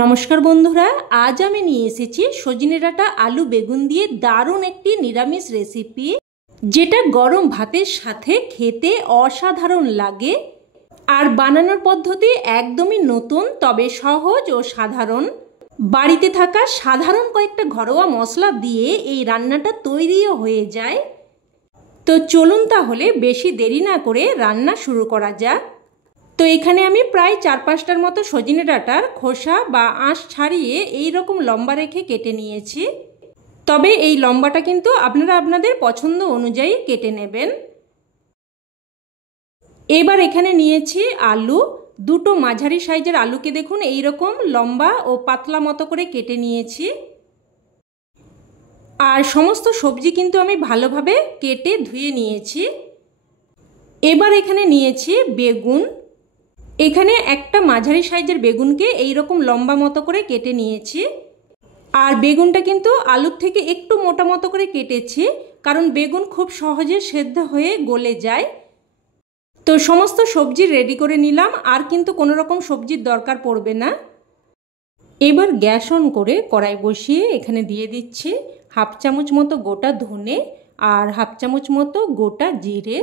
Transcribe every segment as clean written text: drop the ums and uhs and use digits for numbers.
নমস্কার বন্ধুরা, আজ আমি নিয়ে এসেছি সজনে ডাঁটা আলু বেগুন দিয়ে দারুণ একটি নিরামিষ রেসিপি, যেটা গরম ভাতের সাথে খেতে অসাধারণ লাগে। আর বানানোর পদ্ধতি একদমই নতুন, তবে সহজ ও সাধারণ। বাড়িতে থাকা সাধারণ কয়েকটা ঘরোয়া মশলা দিয়ে এই রান্নাটা তৈরিও হয়ে যায়। তো চলুন তাহলে বেশি দেরি না করে রান্না শুরু করা যাক। তো এখানে আমি প্রায় 4-5টার মতো সজনে ডাঁটার খোসা বা আঁশ ছাড়িয়ে এই রকম লম্বা রেখে কেটে নিয়েছি। তবে এই লম্বাটা কিন্তু আপনারা আপনাদের পছন্দ অনুযায়ী কেটে নেবেন। এবার এখানে নিয়েছি আলু, দুটো মাঝারি সাইজের আলুকে দেখুন এই রকম লম্বা ও পাতলা মতো করে কেটে নিয়েছি। আর সমস্ত সবজি কিন্তু আমি ভালোভাবে কেটে ধুয়ে নিয়েছি। এবার এখানে নিয়েছি বেগুন। এখানে একটা মাঝারি সাইজের বেগুনকে এই রকম লম্বা মতো করে কেটে নিয়েছি। আর বেগুনটা কিন্তু আলুর থেকে একটু মোটা মতো করে কেটেছি, কারণ বেগুন খুব সহজে সেদ্ধ হয়ে গলে যায়। তো সমস্ত সবজি রেডি করে নিলাম, আর কিন্তু কোনো রকম সবজির দরকার পড়বে না। এবার গ্যাস অন করে কড়াই বসিয়ে এখানে দিয়ে দিচ্ছি 1/2 চামচ মতো গোটা ধনে আর 1/2 চামচ মতো গোটা জিরে।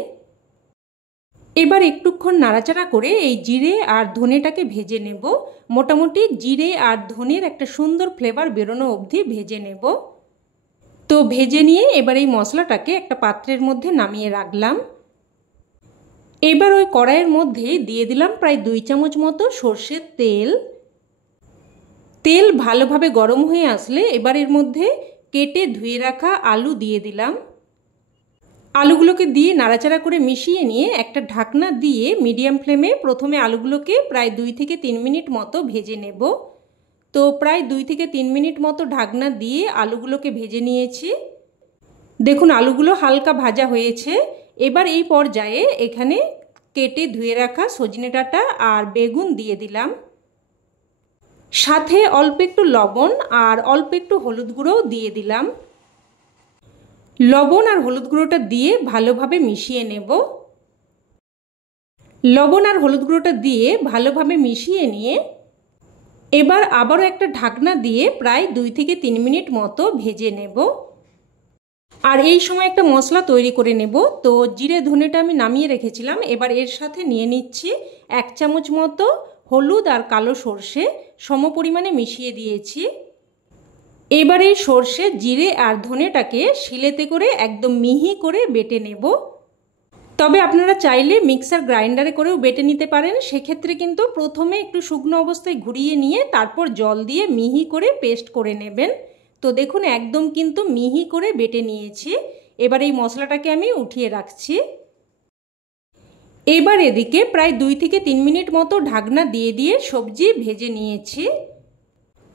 এবার একটুক্ষণ নাড়াচাড়া করে এই জিরে আর ধনেটাকে ভেজে নেব। মোটামুটি জিরে আর ধনের একটা সুন্দর ফ্লেভার বেরোনো অবধি ভেজে নেব। তো ভেজে নিয়ে এবার এই মশলাটাকে একটা পাত্রের মধ্যে নামিয়ে রাখলাম। এবার ওই কড়াইয়ের মধ্যে দিয়ে দিলাম প্রায় 2 চামচ মতো সর্ষের তেল। তেল ভালোভাবে গরম হয়ে আসলে এবার এর মধ্যে কেটে ধুয়ে রাখা আলু দিয়ে দিলাম। আলুগুলোকে দিয়ে নাড়াচাড়া করে মিশিয়ে নিয়ে একটা ঢাকনা দিয়ে মিডিয়াম ফ্লেমে প্রথমে আলুগুলোকে প্রায় 2 থেকে 3 মিনিট মতো ভেজে নেব। তো প্রায় 2 থেকে 3 মিনিট মতো ঢাকনা দিয়ে আলুগুলোকে ভেজে নিয়েছি। দেখুন আলুগুলো হালকা ভাজা হয়েছে। এবার এই পর্যায়ে এখানে কেটে ধুয়ে রাখা সজনে ডাঁটা আর বেগুন দিয়ে দিলাম। সাথে অল্প একটু লবণ আর অল্প একটু হলুদ গুঁড়োও দিয়ে দিলাম। লবণ আর হলুদ গুঁড়োটা দিয়ে ভালোভাবে মিশিয়ে নেব। লবণ আর হলুদ গুঁড়োটা দিয়ে ভালোভাবে মিশিয়ে নিয়ে এবার আবারও একটা ঢাকনা দিয়ে প্রায় 2 থেকে 3 মিনিট মতো ভেজে নেব। আর এই সময় একটা মশলা তৈরি করে নেব। তো জিরে ধনেটা আমি নামিয়ে রেখেছিলাম। এবার এর সাথে নিয়ে নিচ্ছি 1 চামচ মতো হলুদ আর কালো সর্ষে সমপরিমাণে মিশিয়ে দিয়েছি। এবার এই সর্ষে জিরে আর ধনেটাকে শিলেতে করে একদম মিহি করে বেটে নেব। তবে আপনারা চাইলে মিক্সার গ্রাইন্ডারে করেও বেটে নিতে পারেন। সেক্ষেত্রে কিন্তু প্রথমে একটু শুকনো অবস্থায় ঘুরিয়ে নিয়ে তারপর জল দিয়ে মিহি করে পেস্ট করে নেবেন। তো দেখুন একদম কিন্তু মিহি করে বেটে নিয়েছি। এবার এই মশলাটাকে আমি উঠিয়ে রাখছি। এবার এদিকে প্রায় 2 থেকে 3 মিনিট মতো ঢাকনা দিয়ে দিয়ে সবজি ভেজে নিয়েছি।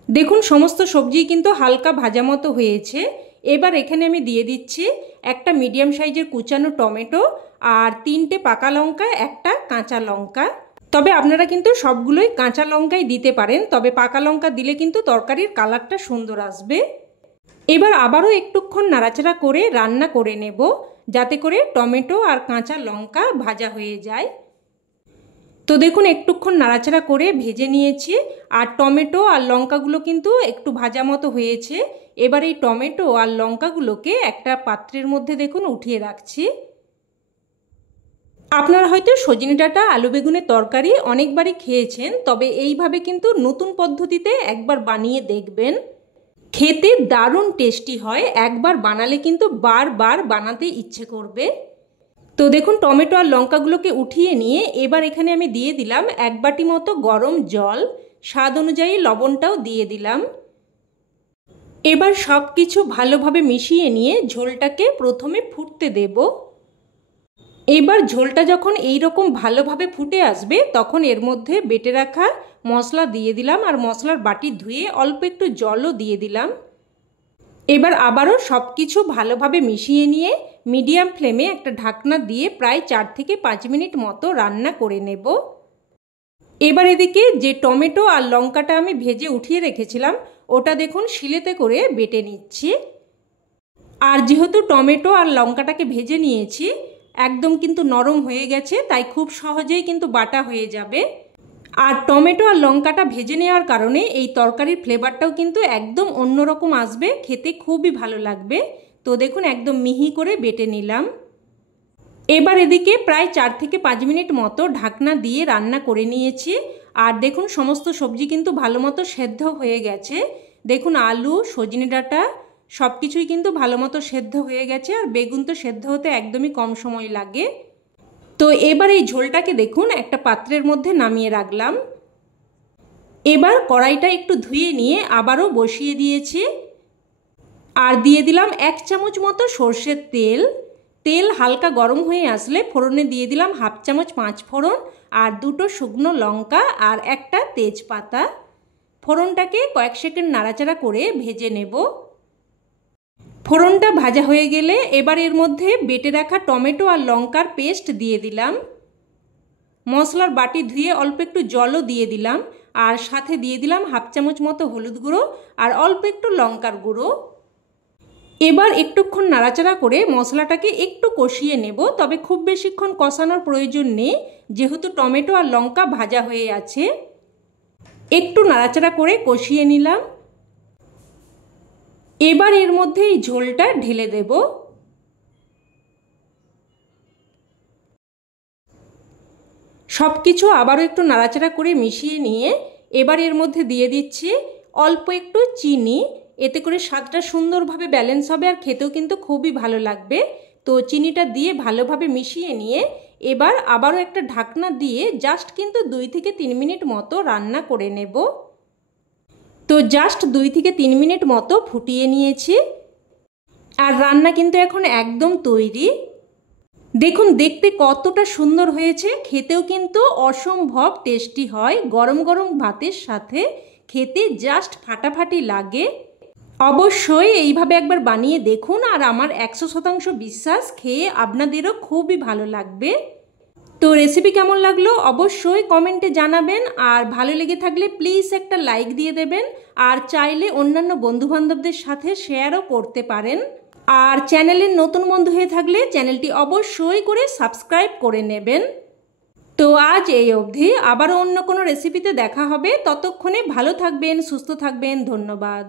দেখুন সমস্ত সবজি কিন্তু হালকা ভাজা মতো হয়েছে। এবার এখানে আমি দিয়ে দিচ্ছি একটা মিডিয়াম সাইজের কুচানো টমেটো আর 3টে পাকা লঙ্কা, একটা কাঁচা লঙ্কা। তবে আপনারা কিন্তু সবগুলোই কাঁচা লঙ্কাই দিতে পারেন, তবে পাকা লঙ্কা দিলে কিন্তু তরকারির কালারটা সুন্দর আসবে। এবার আবারও একটুক্ষণ নাড়াচাড়া করে রান্না করে নেব, যাতে করে টমেটো আর কাঁচা লঙ্কা ভাজা হয়ে যায়। তো দেখুন একটুক্ষণ নাড়াচাড়া করে ভেজে নিয়েছি আর টমেটো আর লঙ্কাগুলো কিন্তু একটু ভাজা মতো হয়েছে। এবার এই টমেটো আর লঙ্কাগুলোকে একটা পাত্রের মধ্যে দেখুন উঠিয়ে রাখছি। আপনারা হয়তো সজনে ডাঁটা আলু বেগুনের তরকারি অনেকবারই খেয়েছেন, তবে এইভাবে কিন্তু নতুন পদ্ধতিতে একবার বানিয়ে দেখবেন। খেতে দারুণ টেস্টি হয়। একবার বানালে কিন্তু বারবার বানাতে ইচ্ছে করবে। তো দেখুন টমেটো আর লঙ্কাগুলোকে উঠিয়ে নিয়ে এবার এখানে আমি দিয়ে দিলাম 1 বাটি মতো গরম জল। স্বাদ অনুযায়ী লবণটাও দিয়ে দিলাম। এবার সব কিছু ভালোভাবে মিশিয়ে নিয়ে ঝোলটাকে প্রথমে ফুটতে দেব। এবার ঝোলটা যখন এই রকম ভালোভাবে ফুটে আসবে তখন এর মধ্যে বেটে রাখা মশলা দিয়ে দিলাম আর মশলার বাটি ধুয়ে অল্প একটু জলও দিয়ে দিলাম। এবার আবারও সব কিছু ভালোভাবে মিশিয়ে নিয়ে মিডিয়াম ফ্লেমে একটা ঢাকনা দিয়ে প্রায় 4 থেকে 5 মিনিট মতো রান্না করে নেব। এবার এদিকে যে টমেটো আর লঙ্কাটা আমি ভেজে উঠিয়ে রেখেছিলাম ওটা দেখুন শিলেতে করে বেটে নিচ্ছি। আর যেহেতু টমেটো আর লঙ্কাটাকে ভেজে নিয়েছি একদম কিন্তু নরম হয়ে গেছে, তাই খুব সহজেই কিন্তু বাটা হয়ে যাবে। আর টমেটো আর লঙ্কাটা ভেজে নেওয়ার কারণে এই তরকারির ফ্লেভারটাও কিন্তু একদম অন্যরকম আসবে, খেতে খুবই ভালো লাগবে। তো দেখুন একদম মিহি করে বেটে নিলাম। এবার এদিকে প্রায় 4 থেকে 5 মিনিট মতো ঢাকনা দিয়ে রান্না করে নিয়েছি। আর দেখুন সমস্ত সবজি কিন্তু ভালো মতো সেদ্ধ হয়ে গেছে। দেখুন আলু, সজনে ডাঁটা সব কিছুই কিন্তু ভালো মতো সেদ্ধ হয়ে গেছে। আর বেগুন তো সেদ্ধ হতে একদমই কম সময় লাগে। তো এবার এই ঝোলটাকে দেখুন একটা পাত্রের মধ্যে নামিয়ে রাখলাম। এবার কড়াইটা একটু ধুয়ে নিয়ে আবারও বসিয়ে দিয়েছি। আর দিয়ে দিলাম 1 চামচ মতো সর্ষের তেল। তেল হালকা গরম হয়ে আসলে ফোড়নে দিয়ে দিলাম 1/2 চামচ 5 ফোড়ন আর 2টো শুকনো লঙ্কা আর একটা তেজপাতা। ফোড়নটাকে কয়েক সেকেন্ড নাড়াচাড়া করে ভেজে নেব। ফোড়নটা ভাজা হয়ে গেলে এবার এর মধ্যে বেটে রাখা টমেটো আর লঙ্কার পেস্ট দিয়ে দিলাম। মশলার বাটি ধুয়ে অল্প একটু জলও দিয়ে দিলাম। আর সাথে দিয়ে দিলাম 1/2 চামচ মতো হলুদ গুঁড়ো আর অল্প একটু লঙ্কার গুঁড়ো। এবার একটুক্ষণ নাড়াচাড়া করে মশলাটাকে একটু কষিয়ে নেব, তবে খুব বেশিক্ষণ কষানোর প্রয়োজন নেই, যেহেতু টমেটো আর লঙ্কা ভাজা হয়ে আছে। একটু নাড়াচাড়া করে কষিয়ে নিলাম। এবার এর মধ্যে এই ঝোলটা ঢেলে দেব। সব কিছু আবারও একটু নাড়াচাড়া করে মিশিয়ে নিয়ে এবার এর মধ্যে দিয়ে দিচ্ছি অল্প একটু চিনি। এতে করে স্বাদটা সুন্দরভাবে ব্যালেন্স হবে আর খেতেও কিন্তু খুবই ভালো লাগবে। তো চিনিটা দিয়ে ভালোভাবে মিশিয়ে নিয়ে এবার আবারও একটা ঢাকনা দিয়ে জাস্ট কিন্তু 2 থেকে 3 মিনিট মতো রান্না করে নেব। তো জাস্ট 2 থেকে 3 মিনিট মতো ফুটিয়ে নিয়েছি। আর রান্না কিন্তু এখন একদম তৈরি। দেখুন দেখতে কতটা সুন্দর হয়েছে, খেতেও কিন্তু অসম্ভব টেস্টি হয়। গরম গরম ভাতের সাথে খেতে জাস্ট ফাটাফাটি লাগে। অবশ্যই এইভাবে একবার বানিয়ে দেখুন, আর আমার 100% বিশ্বাস খেয়ে আপনাদেরও খুবই ভালো লাগবে। তো রেসিপি কেমন লাগলো অবশ্যই কমেন্টে জানাবেন। আর ভালো লেগে থাকলে প্লিজ একটা লাইক দিয়ে দেবেন। আর চাইলে অন্যান্য বন্ধুবান্ধবদের সাথে শেয়ারও করতে পারেন। আর চ্যানেলের নতুন বন্ধু হয়ে থাকলে চ্যানেলটি অবশ্যই করে সাবস্ক্রাইব করে নেবেন। তো আজ এই অবধি, আবারও অন্য কোনো রেসিপিতে দেখা হবে। ততক্ষণে ভালো থাকবেন, সুস্থ থাকবেন। ধন্যবাদ।